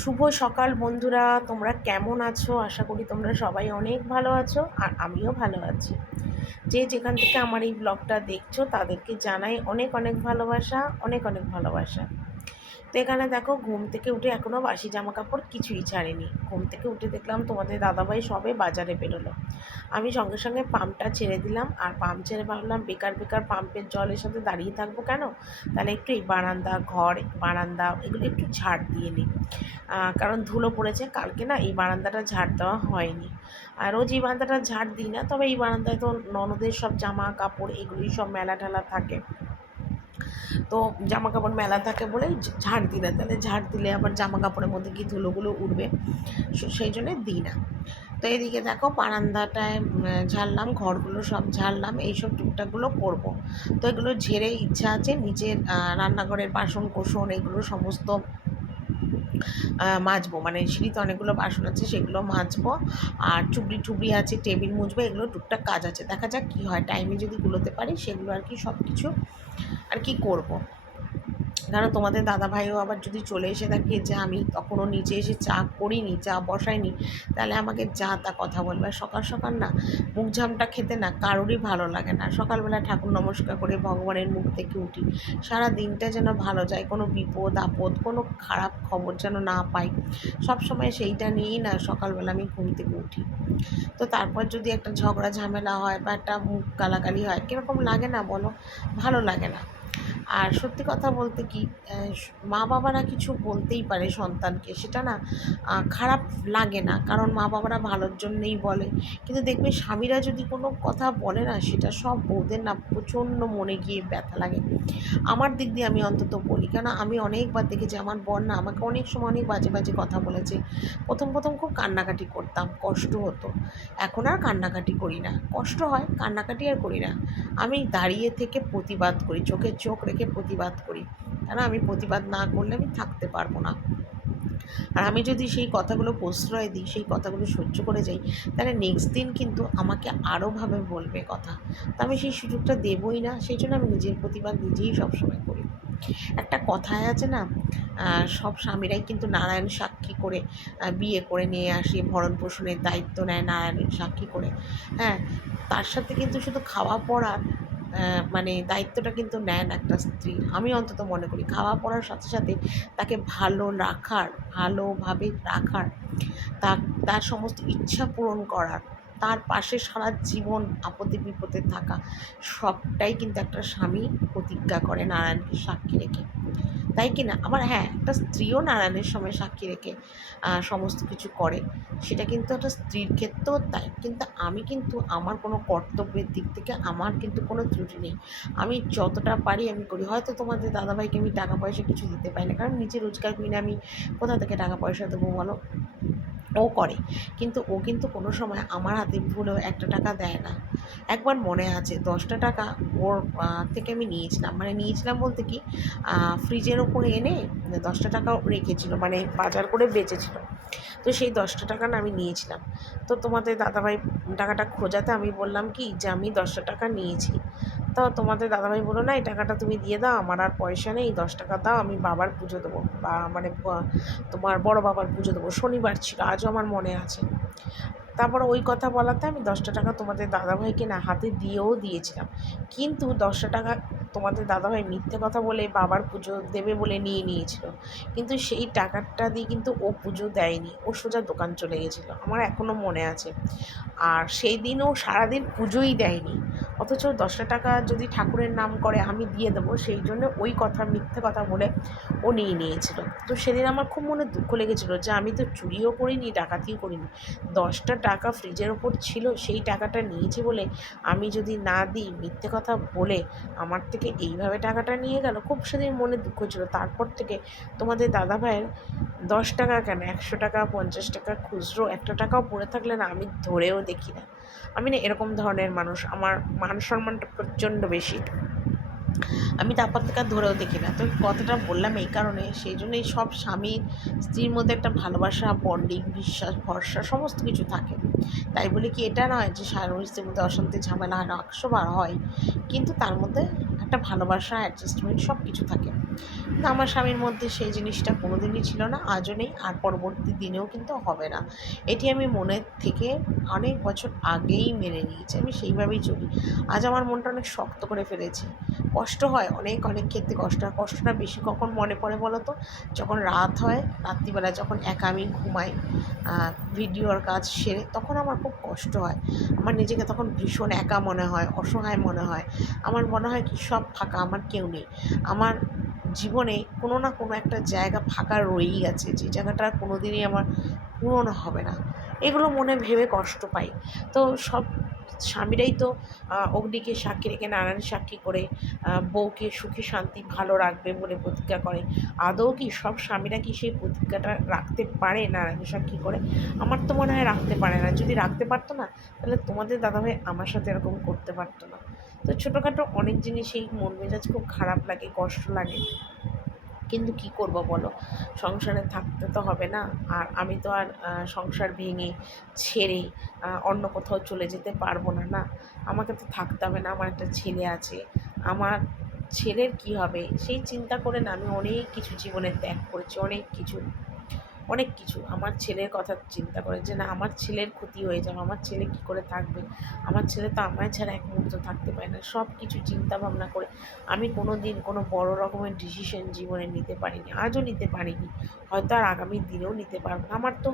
শুভ সকাল বন্ধুরা, তোমরা কেমন আছো? আশা করি তোমরা সবাই অনেক ভালো আছো আর আমিও ভালো আছি। যে যেখান থেকে আমার এই ব্লগটা দেখছ, তাদেরকে জানাই অনেক অনেক ভালোবাসা, অনেক অনেক ভালোবাসা। তো এখানে দেখো ঘুম থেকে উঠে এখনও বাসি জামা কাপড় কিছুই ছাড়েনি। ঘুম থেকে উঠে দেখলাম তোমাদের দাদাভাই সবে বাজারে বেরোলো। আমি সঙ্গে সঙ্গে পাম্পটা ছেড়ে দিলাম। আর পাম্প ছেড়ে ভাবলাম, বেকার বেকার পাম্পের জলের সাথে দাঁড়িয়ে থাকব কেন? তাহলে একটু এই বারান্দা, ঘর, বারান্দা, এগুলো একটু ঝাড় দিয়ে নিই। কারণ ধুলো পড়েছে, কালকে না এই বারান্দাটা ঝাড় দেওয়া হয়নি। আর রোজ এই বারান্দাটা ঝাড় দিই না, তবে এই বারান্দায় তো ননদের সব জামা কাপড় এগুলোই সব মেলা ঠেলা থাকে। তো জামা কাপড় মেলা থাকে বলে ঝাড় দিই না তাহলে ঝাড় দিলে আবার জামা কাপড়ের মধ্যে কি ধুলোগুলো উঠবে সেই জন্যে দিই না। তো এদিকে দেখো বারান্দাটায় ঝাড়লাম, ঘরগুলো সব ঝাড়লাম, এইসব টুকটাকগুলো করব। তো এগুলো ঝেড়ে ইচ্ছা আছে, নিজের রান্নাঘরের বাসন কোষণ এগুলো সমস্ত মাজবো। মানে সিঁড়িতে অনেকগুলো বাসন আছে, সেগুলো মাজবো। আর চুবড়ি টুবড়ি আছে, টেবিল মুজবো, এগুলো টুকটাক কাজ আছে। দেখা যাক কী হয়। টাইমে যদি গুলোতে পারি, সেগুলো আর কি সব কিছু আর কি করব। কারণ তোমাদের দাদা ভাইও আবার যদি চলে এসে থাকে যে আমি তখনও নিচে এসে চা করিনি, চা বসাইনি, তাহলে আমাকে যা তা কথা বলবে। সকাল সকাল না মুখ ঝামটা খেতে না কারোরই ভালো লাগে না। সকালবেলা ঠাকুর নমস্কার করে ভগবানের মুখ থেকে উঠি। সারা দিনটা যেন ভালো যায়, কোনো বিপদ, আপদ, কোনো খারাপ খবর যেন না পাই। সব সময় সেইটা নিয়েই না সকালবেলা আমি ঘুম থেকে উঠি। তো তারপর যদি একটা ঝগড়া ঝামেলা হয় বা একটা মুখ গালাগালি হয়, কীরকম লাগে না বলো? ভালো লাগে না। আর সত্যি কথা বলতে কি মা বাবারা কিছু বলতেই পারে সন্তানকে, সেটা না খারাপ লাগে না। কারণ মা বাবারা ভালোর জন্যেই বলে। কিন্তু দেখবে স্বামীরা যদি কোনো কথা বলে না, সেটা সব বউদের না প্রচণ্ড মনে গিয়ে ব্যথা লাগে। আমার দিক দিয়ে আমি অন্তত বলি কেন আমি অনেকবার দেখেছি, আমার বর না আমাকে অনেক সময় অনেক বাজে বাজে কথা বলেছে। প্রথম প্রথম খুব কান্নাকাটি করতাম, কষ্ট হতো। এখন আর কান্নাকাটি করি না। কষ্ট হয়, কান্নাকাটি আর করি না। আমি দাঁড়িয়ে থেকে প্রতিবাদ করি, চোখে চোখ রেখে প্রতিবাদ করি। কেন? আমি প্রতিবাদ না করলে আমি থাকতে পারব না। আর আমি যদি সেই কথাগুলো প্রশ্রয় দিই, সেই কথাগুলো সহ্য করে যাই, তাহলে নেক্সট দিন কিন্তু আমাকে আরোভাবে বলবে কথা। তা আমি সেই সুযোগটা দেবই না, সেই জন্য আমি নিজের প্রতিবাদ নিজেই সবসময় করি। একটা কথায় আছে না সব স্বামীরাই কিন্তু নারায়ণ সাক্ষী করে বিয়ে করে নিয়ে আসে, ভরণ পোষণের দায়িত্ব নেয় নারায়ণের সাক্ষী করে। হ্যাঁ তার সাথে কিন্তু শুধু খাওয়া পড়া মানে দায়িত্বটা কিন্তু নেন একটা স্ত্রী। আমি অন্তত মনে করি খাওয়া পড়ার সাথে সাথে তাকে ভালো রাখার, ভালোভাবে রাখার, তা, তার সমস্ত ইচ্ছা পূরণ করার, তার পাশে সারা জীবন আপদে বিপদে থাকা, সবটাই কিন্তু একটা স্বামী প্রতিজ্ঞা করে নারায়ণকে সাক্ষী রেখে। তাই কি না? আমার হ্যাঁ একটা স্ত্রীও নারায়ণের সময় সাক্ষী রেখে সমস্ত কিছু করে। সেটা কিন্তু একটা স্ত্রীর ক্ষেত্রেও তাই। কিন্তু আমি কিন্তু, আমার কোনো কর্তব্যের দিক থেকে আমার কিন্তু কোনো ত্রুটি নেই। আমি যতটা পারি আমি করি। হয়তো তোমাদের দাদাভাইকে আমি টাকা পয়সা কিছু দিতে পারি না। কারণ নিজে রোজগার করি আমি কোথা থেকে টাকা পয়সা দেবো বলো? ও করে। কিন্তু ও কিন্তু কোনো সময় আমার হাতে ভুলেও একটা টাকা দেয় না। একবার মনে আছে, দশটা টাকা ওর থেকে আমি নিয়েছিলাম। মানে নিয়েছিলাম বলতে কি ফ্রিজের ওপরে এনে দশটা টাকা রেখেছিল মানে বাজার করে বেঁচেছিল। তো সেই দশটা টাকা না আমি নিয়েছিলাম। তো তোমাদের দাদাভাই টাকাটা খোঁজাতে আমি বললাম কি, যে আমি দশটা টাকা নিয়েছি। তো তোমাদের দাদাভাই বলো না, এই টাকাটা তুমি দিয়ে দাও, আমার আর পয়সা নেই, দশ টাকা দাও, আমি বাবার পুজো দেবো, বা মানে তোমার বড় বাবার পুজো দেবো। শনিবার ছিল, আজও আমার মনে আছে। তারপর ওই কথা বলাতে আমি দশটা টাকা তোমাদের দাদাভাইকে না হাতে দিয়েও দিয়েছিলাম। কিন্তু দশটা টাকা তোমাদের দাদাভাই মিথ্যে কথা বলে বাবার পুজো দেবে বলে নিয়ে নিয়েছিল। কিন্তু সেই টাকাটা দিয়ে কিন্তু ও পুজো দেয়নি। ও সোজা দোকান চলে গেছিল। আমার এখনও মনে আছে। আর সেই দিন ও সারাদিন পুজোই দেয়নি। অথচ দশটা টাকা যদি ঠাকুরের নাম করে আমি দিয়ে দেবো, সেই জন্য ওই কথা মিথ্যে কথা বলে ও নিয়ে নিয়েছিল। তো সেদিন আমার খুব মনে দুঃখ লেগেছিলো যে আমি তো চুরিও করিনি, ডাকাতিও করিনি। দশটা টাকা ফ্রিজের ওপর ছিল, সেই টাকাটা নিয়েছি বলে আমি যদি না দিই, মিথ্যে কথা বলে আমার থেকে এইভাবে টাকাটা নিয়ে গেল? খুব সেদিন মনে দুঃখ ছিল। তারপর থেকে তোমাদের দাদা ভাইয়ের দশ টাকা কেন? একশো টাকা, পঞ্চাশ টাকা, খুচরো একটা টাকাও পড়ে থাকলে না, আমি ধরেও দেখি না। আমি না এরকম ধরনের মানুষ। আমার মান সম্মানটা প্রচণ্ড বেশি। আমি তারপর থেকে ধরেও দেখি না। তো কথাটা বললাম এই কারণে, সেই জন্য এই সব স্বামীর স্ত্রীর মধ্যে একটা ভালোবাসা বন্ডিং বিশ্বাস, ভরসা সমস্ত কিছু থাকে। তাই বলে কি এটা নয় যে স্বামী স্ত্রীর মধ্যে অশান্তি, ঝামেলা হয় না একশো হয়, কিন্তু তার মধ্যে একটা ভালোবাসা অ্যাডজাস্টমেন্ট সব কিছু থাকে। কিন্তু আমার স্বামীর মধ্যে সেই জিনিসটা কোনো দিনই ছিল না, আজও নেই, আর পরবর্তী দিনেও কিন্তু হবে না। এটি আমি মনের থেকে অনেক বছর আগেই মেনে নিয়েছি, আমি সেইভাবেই চলি। আজ আমার মনটা অনেক শক্ত করে ফেলেছি। কষ্ট হয়, অনেক অনেক ক্ষেত্রে কষ্ট হয়। কষ্টটা বেশি কখন মনে পড়ে বলো তো? যখন রাত হয়, রাত্রিবেলা যখন একা আমি ঘুমাই ভিডিওর কাজ সেরে, তখন আমার খুব কষ্ট হয়। আমার নিজেকে তখন ভীষণ একা মনে হয়, অসহায় মনে হয়। আমার মনে হয় কি সব ফাঁকা, আমার কেউ নেই। আমার জীবনে কোনো না কোনো একটা জায়গা ফাঁকা রয়েই গেছে, যে জায়গাটা কোনো দিনই আমার পূরণ হবে না। এগুলো মনে ভেবে কষ্ট পাই। তো সব স্বামীরাই তো অগ্নিকে সাক্ষী রেখে নারায়ণ সাক্ষী করে বউকে সুখী, শান্তি, ভালো রাখবে বলে প্রতিজ্ঞা করে। আদৌ কি সব স্বামীরা কি সেই প্রতিজ্ঞাটা রাখতে পারে নারায়ণ সাক্ষী করে? আমার তো মনে হয় রাখতে পারে না। যদি রাখতে পারতো না, তাহলে তোমাদের দাদাভাই আমার সাথে এরকম করতে পারতো না। তো ছোটোখাটো অনেক জিনিসেই মন মেজাজ খুব খারাপ লাগে, কষ্ট লাগে। কিন্তু কি করব বলো? সংসারে থাকতে তো হবে না। আর আমি তো আর সংসার ভেঙে ছেড়ে অন্য কোথাও চলে যেতে পারব না না? আমাকে তো থাকতে হবে না, আমার একটা ছেলে আছে। আমার ছেলের কি হবে? সেই চিন্তা করে না আমি অনেক কিছু জীবনে ত্যাগ করেছি, অনেক কিছু। অনেক কিছু। আমার ছেলের কথা চিন্তা করে যে, না, আমার ছেলের ক্ষতি হয়ে যাবে, আমার ছেলে কি করে থাকবে? আমার ছেলে তো আমায় ছাড়া এক মুহূর্ত থাকতে পারে না। সব কিছু চিন্তা ভাবনা করে আমি কোনো দিন কোনো বড় রকমের ডিসিশন জীবনে নিতে পারিনি, আজও নিতে পারিনি। হয়তো আর আগামী দিনেও নিতে পারব না। আমার তো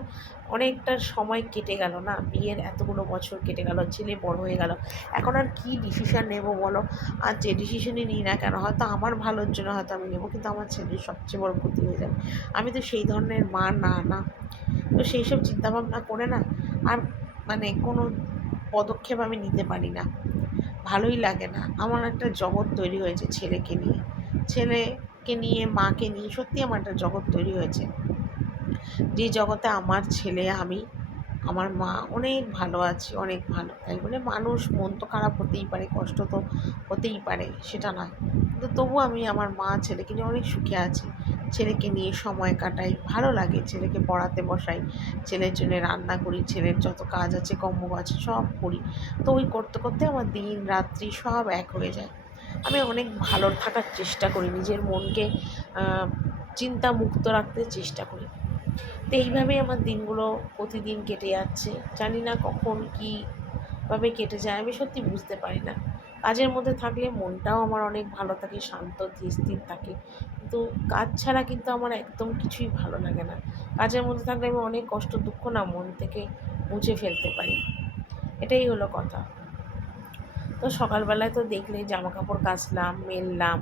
অনেকটা সময় কেটে গেল না, বিয়ের এতগুলো বছর কেটে গেল, ছেলে বড় হয়ে গেল। এখন আর কী ডিসিশান নেব বলো? আর যে ডিসিশনই নিই না কেন, হয়তো আমার ভালোর জন্য হয়তো আমি নেব, কিন্তু আমার ছেলের সবচেয়ে বড় ক্ষতি হয়ে যাবে। আমি তো সেই ধরনের মা না না। তো সেই সব চিন্তাভাবনা করে না আর মানে কোনো পদক্ষেপ আমি নিতে পারি না। ভালোই লাগে না। আমার একটা জগৎ তৈরি হয়েছে ছেলেকে নিয়ে। ছেলেকে নিয়ে, মাকে নিয়ে সত্যি আমার একটা জগৎ তৈরি হয়েছে। যে জগতে আমার ছেলে, আমি, আমার মা অনেক ভালো আছে, অনেক ভালো। তাই বলে মানুষ মন তো খারাপ হতেই পারে, কষ্ট তো হতেই পারে, সেটা নয়। কিন্তু তবু আমি আমার মা, ছেলেকে নিয়ে অনেক সুখে আছি। ছেলেকে নিয়ে সময় কাটাই, ভালো লাগে ছেলেকে পড়াতে বসাই, ছেলের জন্য রান্না করি, ছেলের যত কাজ আছে কর্ম আছে সব করি। তো ওই করতে করতে আমার দিন, রাত্রি সব এক হয়ে যায়। আমি অনেক ভালো থাকার চেষ্টা করি, নিজের মনকে চিন্তা মুক্ত রাখতে চেষ্টা করি। তো এইভাবেই আমার দিনগুলো প্রতিদিন কেটে যাচ্ছে। জানি না কখন কীভাবে কেটে যায়, আমি সত্যি বুঝতে পারি না। কাজের মধ্যে থাকলে মনটাও আমার অনেক ভালো থাকে, শান্ত ধীর স্থির থাকে। কিন্তু কাজ ছাড়া কিন্তু আমার একদম কিছুই ভালো লাগে না। কাজের মধ্যে থাকলে আমি অনেক কষ্ট, দুঃখ না মন থেকে মুছে ফেলতে পারি। এটাই হলো কথা। তো সকালবেলায় তো দেখলে জামা কাপড় কাচলাম, মেললাম।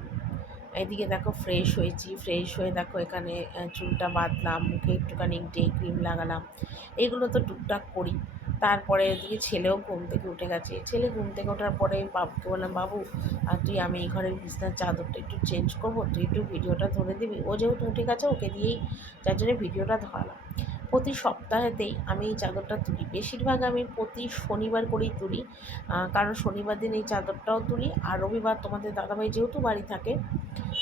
এদিকে দেখো ফ্রেশ হয়েছি ফ্রেশ হয়ে দেখো এখানে চুলটা বাঁধলাম, মুখে একটুখানি ডে ক্রিম লাগালাম। এগুলো তো টুকটাক করি। তারপরে এদিকে ছেলেও ঘুম থেকে উঠে গেছে। ছেলে ঘুম থেকে ওঠার পরে বাবুকে বললাম, বাবু, আর তুই আমি এই ঘরের বিছনার চাদরটা একটু চেঞ্জ করব, তুই একটু ভিডিওটা ধরে দিবি। ও যেহেতু উঠে গেছে, ওকে দিয়েই যার জন্য ভিডিওটা ধরালাম। প্রতি সপ্তাহেতেই আমি এই চাদরটা তুলি। বেশিরভাগ আমি প্রতি শনিবার করেই তুলি। কারণ শনিবার দিন এই চাদরটাও তুলি। আর রবিবার তোমাদের দাদাভাই যেহেতু বাড়ি থাকে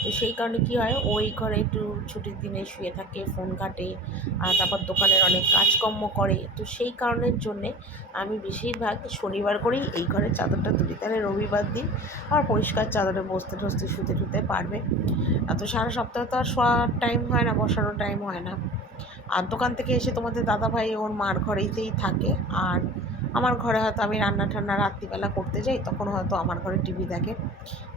তো সেই কারণে কি হয়, ওই ঘরে একটু ছুটির দিনে শুয়ে থাকে ফোন ঘাটে, আর তারপর দোকানের অনেক কাজকর্ম করে। তো সেই কারণের জন্যে আমি বেশিরভাগ শনিবার করেই এই ঘরের চাদরটা তুলি। তাহলে রবিবার দিন আর পরিষ্কার চাদরে বসতে টসতে শুতে টুতে পারবে। তো সারা সপ্তাহে তো আর শোয়ার টাইম হয় না, বসানোর টাইম হয় না। আর দোকান থেকে এসে তোমাদের দাদাভাই ওর মার ঘরেতেই থাকে। আর আমার ঘরে হয়তো আমি রান্না ঠান্না রাত্রিবেলা করতে যাই, তখন হয়তো আমার ঘরে টিভি দেখে।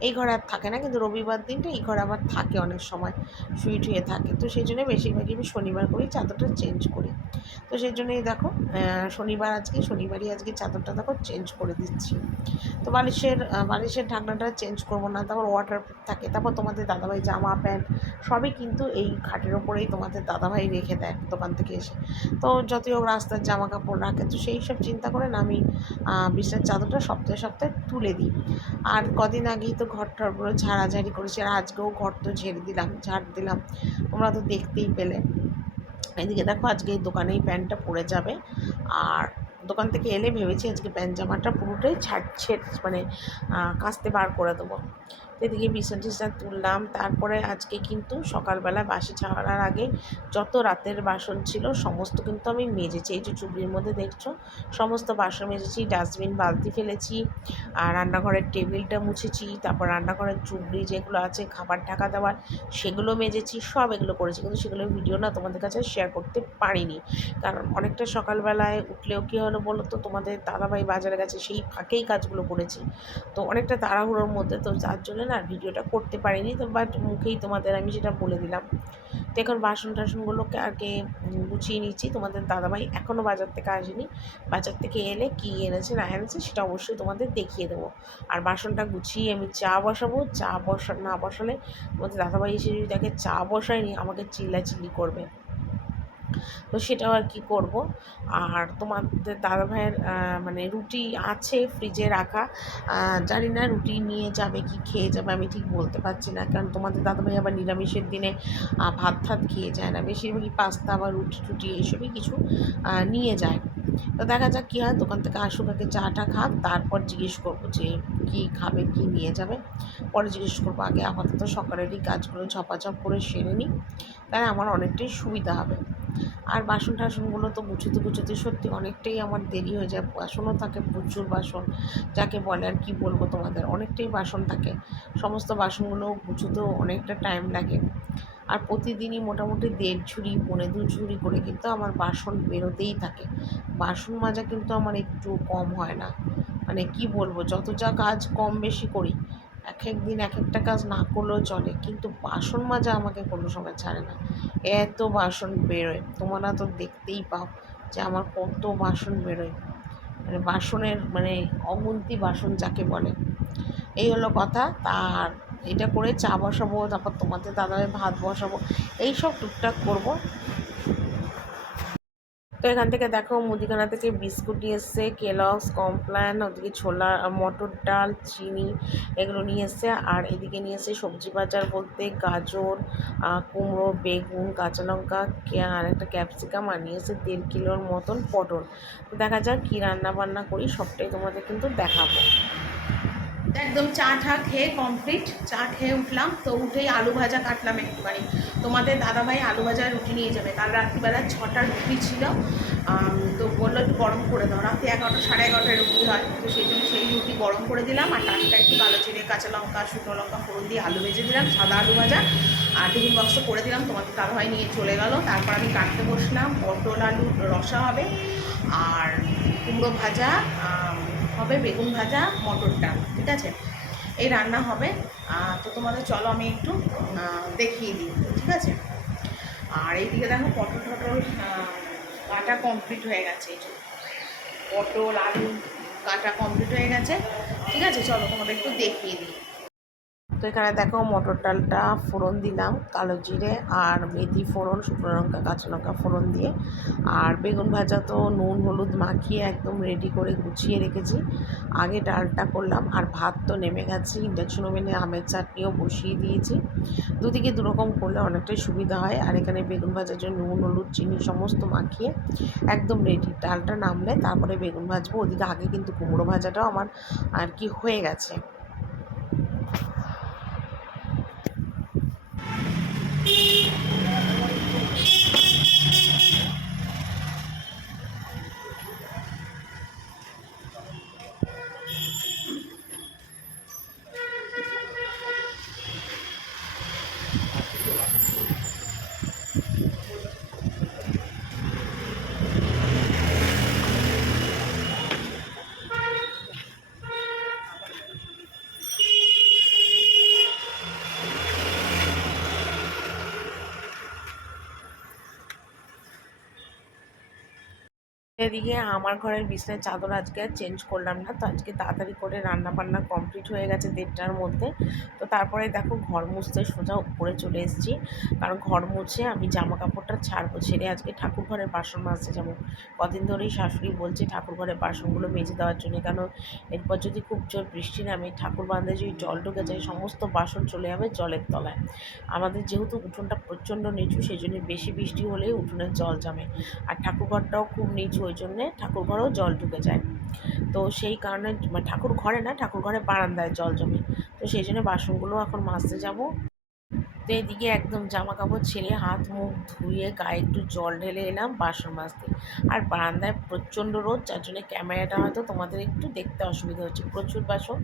এই ঘরে আর থাকে না, কিন্তু রবিবার দিনটা এই ঘরে আবার থাকে অনেক সময় শুয়ে টুয়ে থাকে। তো সেই জন্য বেশিরভাগই আমি শনিবার করেই চাদরটা চেঞ্জ করি। তো সেই জন্যই দেখো শনিবার আজকে, শনিবারই আজকে চাদরটা দেখো চেঞ্জ করে দিচ্ছি। তো বালিশের বালিশের ঢাকনাটা চেঞ্জ করব না, তারপর ওয়াটার থাকে, তারপর তোমাদের দাদাভাই জামা, প্যান্ট, সবই কিন্তু এই খাটের ওপরেই তোমাদের দাদাভাই রেখে দেয় দোকান থেকে এসে। তো যতই হোক রাস্তার জামা কাপড় রাখে, তো সেই সব চিন্তা করে না আমি বিছানার চাদরটা সপ্তাহে সপ্তাহে তুলে দিই। আর কদিন আগেই তো ঘর টরগুলো ঝাড়াঝাড়ি করেছি, আর আজকেও ঘর তো ঝেড়ে দিলাম, ঝাড় দিলাম। তোমরা তো দেখতেই পেলে। এদিকে দেখো, আজকে এই দোকানেই প্যান্টটা পরে যাবে। আর দোকান থেকে এলে ভেবেছি আজকে প্যান্ট জামাটা পুরোটাই ছাড়ছে মানে কাস্তে বার করে দেবো। এদিকে বিছানা টিছানা তুললাম। তারপরে আজকে কিন্তু সকালবেলা বাসি ছাড়ার আগে যত রাতের বাসন ছিল, সমস্ত কিন্তু আমি মেজেছি। এই যে চুবড়ির মধ্যে দেখছ, সমস্ত বাসন মেজেছি, ডাস্টবিন, বালতি ফেলেছি, আর রান্নাঘরের টেবিলটা মুছেছি, তারপর রান্নাঘরের চুবড়ি যেগুলো আছে, খাবার ঢাকা দেওয়ার, সেগুলো মেজেছি, সব এগুলো করেছি। কিন্তু সেগুলো ভিডিও না তোমাদের কাছে শেয়ার করতে পারিনি। কারণ অনেকটা সকালবেলায় উঠলেও কী হলো বলো তো, তোমাদের দাদাভাই বাজারে গেছে, সেই ফাঁকেই কাজগুলো করেছি। তো অনেকটা তাড়াহুড়োর মধ্যে, তো যার জন্য না, ভিডিওটা করতে পারিনি তো বাট মুখেই তোমাদের আমি সেটা বলে দিলাম। তো এখন বাসন টাসনগুলোকে আগে গুছিয়ে নিচ্ছি তোমাদের দাদাভাই এখনও বাজার থেকে আসেনি। বাজার থেকে এলে কী এনেছে, না এনেছে সেটা অবশ্যই তোমাদের দেখিয়ে দেবো। আর বাসনটা গুছিয়ে আমি চা বসাবো। চা বসা না বসালে তোমাদের দাদাভাই এসে যদি দেখে চা বসায়নি, আমাকে চিল্লাচিল্লি করবে। তো সেটাও আর কি করব। আর তোমাদের দাদা ভাইয়ের মানে রুটি আছে ফ্রিজে রাখা। জানি না রুটি নিয়ে যাবে কি, খেয়ে যাবে, আমি ঠিক বলতে পারছি না। কারণ তোমাদের দাদা ভাই আবার নিরামিষের দিনে ভাত ভাত খেয়ে যায় না। বেশিরভাগই পাস্তা বা রুটি টুটি এসবই কিছু নিয়ে যায়। তো দেখা যাক কী হয়, দোকান থেকে আসুক, আগে চাটা খাক, তারপর জিজ্ঞেস করব যে কী খাবে, কি নিয়ে যাবে। পরে জিজ্ঞেস করব, আগে আপাতত সকালেরই কাজগুলো ঝপাঝপ করে সেরে নিই, তাহলে আমার অনেকটাই সুবিধা হবে। আর বাসন টাসনগুলো তো গুছোতে গুছোতে সত্যি অনেকটাই আমার দেরি হয়ে যায়। বাসনও থাকে, প্রচুর বাসন। যাকে বলে আর কি বলব তোমাদের? অনেকটাই বাসন থাকে। সমস্ত বাসনগুলো গুছোতেও অনেকটা টাইম লাগে। আর প্রতিদিনই মোটামুটি দেড় ঝুড়ি, পৌনে দু ঝুড়ি করে কিন্তু আমার বাসন বেরোতেই থাকে। বাসন মাজা কিন্তু আমার একটু কম হয় না। মানে কি বলব? যত যা কাজ কম বেশি করি। এক এক দিন এক একটা কাজ না করলেও চলে। কিন্তু বাসন মাজা আমাকে কোনো সময় ছাড়ে না। এত বাসন বেরোয়। তোমরা তো দেখতেই পাও যে আমার কত বাসন বেরোয়। মানে বাসনের মানে অগুন্তি বাসন যাকে বলে। এই হলো কথা। তার এটা করে চা বসাবো, তারপর তোমাদের দাদাভাই ভাত বসাবো। এই সব টুকটাক করব। তো এখান থেকে দেখো মুদিখানা থেকে বিস্কুট নিয়ে এসছে কেলক্স কমপ্ল্যান ওদিকে ছোলা, মটর ডাল, চিনি এগুলো নিয়ে এসছে। আর এদিকে নিয়ে এসছে সবজি বাজার বলতে গাজর কুমড়ো, বেগুন, কাঁচা লঙ্কা আর একটা ক্যাপসিকাম, আর নিয়ে এসে দেড় কিলোর মতন পটল। তো দেখা যাক কী রান্না বান্না করি, সবটাই তোমাদের কিন্তু দেখাবো। একদম চা ঠা খেয়ে কমপ্লিট চা খেয়ে উঠলাম, তো উঠেই আলু ভাজা কাটলাম একটুখানি। তোমাদের দাদাভাই আলু ভাজা রুটি নিয়ে যাবে। কাল রাত্রিবেলা ছটার রুটি ছিল তো বলল একটু গরম করে দাও। রাত্রি এগারোটা, সাড়ে এগারোটায় রুটি হয়, তো সেই জন্য সেই রুটি গরম করে দিলাম, আর টাটকা একটু কালো চিড়ে কাঁচা লঙ্কা, শুকনো লঙ্কা, ফোড়ন দিয়ে আলু ভেজে দিলাম, সাদা আলু ভাজা। আর টিফিন বক্সে করে দিলাম, তোমাদের দাদাভাই নিয়ে চলে গেল। তারপর আমি কাটতে বসলাম, পটল আলু রসা হবে, আর কুমড়ো ভাজা হবে বেগুন ভাজা, মটর ডাল, ঠিক আছে? এই রান্না হবে। তো তোমাদের চলো আমি একটু দেখিয়ে দিই, ঠিক আছে? আর এইদিকে দেখো পটল টটল কাটা কমপ্লিট হয়ে গেছে। এই পটল, আলু কাটা কমপ্লিট হয়ে গেছে। ঠিক আছে? চলো তোমাদের একটু দেখিয়ে দিই। তো এখানে দেখো মটর ডালটা ফোড়ন দিলাম, কালো জিরে আর মেথি ফোড়ন, শুকনো লঙ্কা, কাঁচা লঙ্কা ফোড়ন দিয়ে। আর বেগুন ভাজা তো নুন, হলুদ মাখিয়ে একদম রেডি করে গুছিয়ে রেখেছি। আগে ডালটা করলাম আর ভাত তো নেমে গেছে ইন্ডাকশন ওভেনে আমের চাটনিও বসিয়ে দিয়েছি। দুদিকে দুরকম করলে অনেকটাই সুবিধা হয়। আর এখানে বেগুন ভাজার জন্য নুন, হলুদ, চিনি সমস্ত মাখিয়ে একদম রেডি ডালটা নামলে তারপরে বেগুন ভাজবো, ওদিকে আগে কিন্তু কুমড়ো ভাজাটাও আমার আর কি হয়ে গেছে। Beep. এদিকে আমার ঘরের বিছনার চাদর আজকে আর চেঞ্জ করলাম না। তো আজকে তাড়াতাড়ি করে রান্না বান্না কমপ্লিট হয়ে গেছে দেড়টার মধ্যে। তো তারপরে দেখো ঘর মুছতে সোজা উপরে চলে এসেছি। কারণ ঘর মুছে আমি জামা কাপড়টা ছাড়বো, ছেড়ে আজকে ঠাকুর ঘরের বাসন মাজতে যাব। কদিন ধরেই শাশুড়ি বলছে ঠাকুর ঘরের বাসনগুলো মেজে দেওয়ার জন্য। কারণ এরপর যদি খুব জোর বৃষ্টি নামে, ঠাকুর বান্ধে যদি জল ঢুকে যায়, সমস্ত বাসন চলে যাবে জলের তলায়। আমাদের যেহেতু উঠোনটা প্রচণ্ড নিচু সেই জন্য বেশি বৃষ্টি হলেই উঠোনের জল জমে। আর ঠাকুরঘরটাও খুব নিচু, ওই জন্যে ঠাকুর ঘরেও জল ঢুকে যায়। তো সেই কারণে মানে ঠাকুর ঘরে না, ঠাকুর ঘরে বারান্দায় জল জমে। তো সেই জন্য বাসনগুলো এখন মাজতে যাব। তো এদিকে একদম জামা কাপড় ছেড়ে হাত মুখ ধুয়ে গায়ে একটু জল ঢেলে এলাম বাসন মাজতে। আর বারান্দায় প্রচণ্ড রোদ, যার জন্য ক্যামেরাটা হয়তো তোমাদের একটু দেখতে অসুবিধা হচ্ছে। প্রচুর বাসন,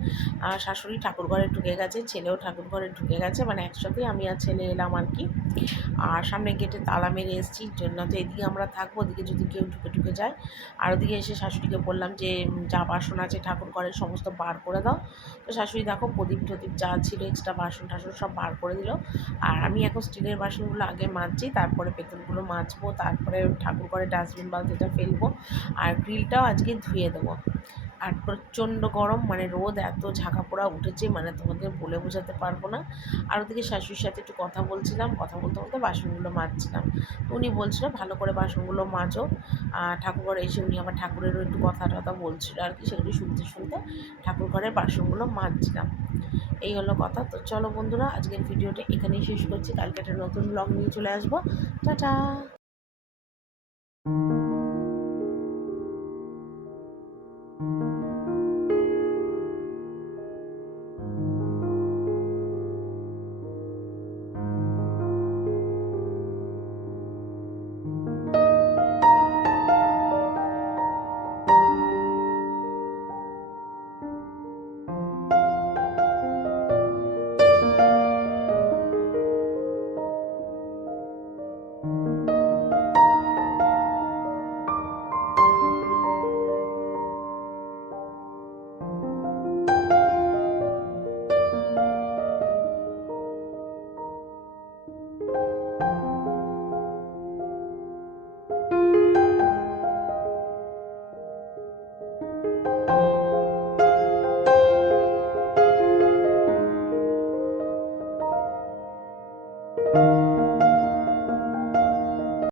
আর শাশুড়ি ঠাকুর ঘরে ঢুকে গেছে, ছেলেও ঠাকুর ঘরে ঢুকে গেছে মানে একসাথে আমি আর ছেলে এলাম আর কি। আর সামনে গেটে তালা মেরে এসেছি জন্য তো এদিকে আমরা থাকব, ওদিকে যদি কেউ ঢুকে ঢুকে যায়। আর ওদিকে এসে শাশুড়িকে বললাম যে যা বাসন আছে ঠাকুর ঘরের সমস্ত বার করে দাও। তো শাশুড়ি দেখো প্রদীপ টদীপ যা ছিল এক্সট্রা বাসন টাসন সব বার করে দিল। আর আমি এখন স্টিলের বাসনগুলো আগে মাজছি, তারপরে পেতলগুলো মাজবো, তারপরে ঠাকুর করে ডাস্টবিন বালতিটা ফেলব, আর গ্রিলটাও আজকে ধুয়ে দেবো। আর প্রচণ্ড গরম মানে রোদ এত ঝাঁকা পোড়া উঠেছে মানে তোমাদের বলে বোঝাতে পারব না। আর ওদিকে শাশুড়ির সাথে একটু কথা বলছিলাম, কথা বলতে বলতে বাসনগুলো মাজছিলাম। উনি বলছিল, ভালো করে বাসনগুলো মাজো। ঠাকুরঘরে এসে উনি আবার ঠাকুরেরও একটু কথা টথা বলছিল আর কি, সেগুলি শুনতে শুনতে ঠাকুর ঘরের বাসনগুলো মাজছিলাম। এই হলো কথা। তো চলো বন্ধুরা, আজকের ভিডিওটা এখানেই শেষ করছি। কালকে একটা নতুন ব্লগ নিয়ে চলে আসব। টাটা! thank you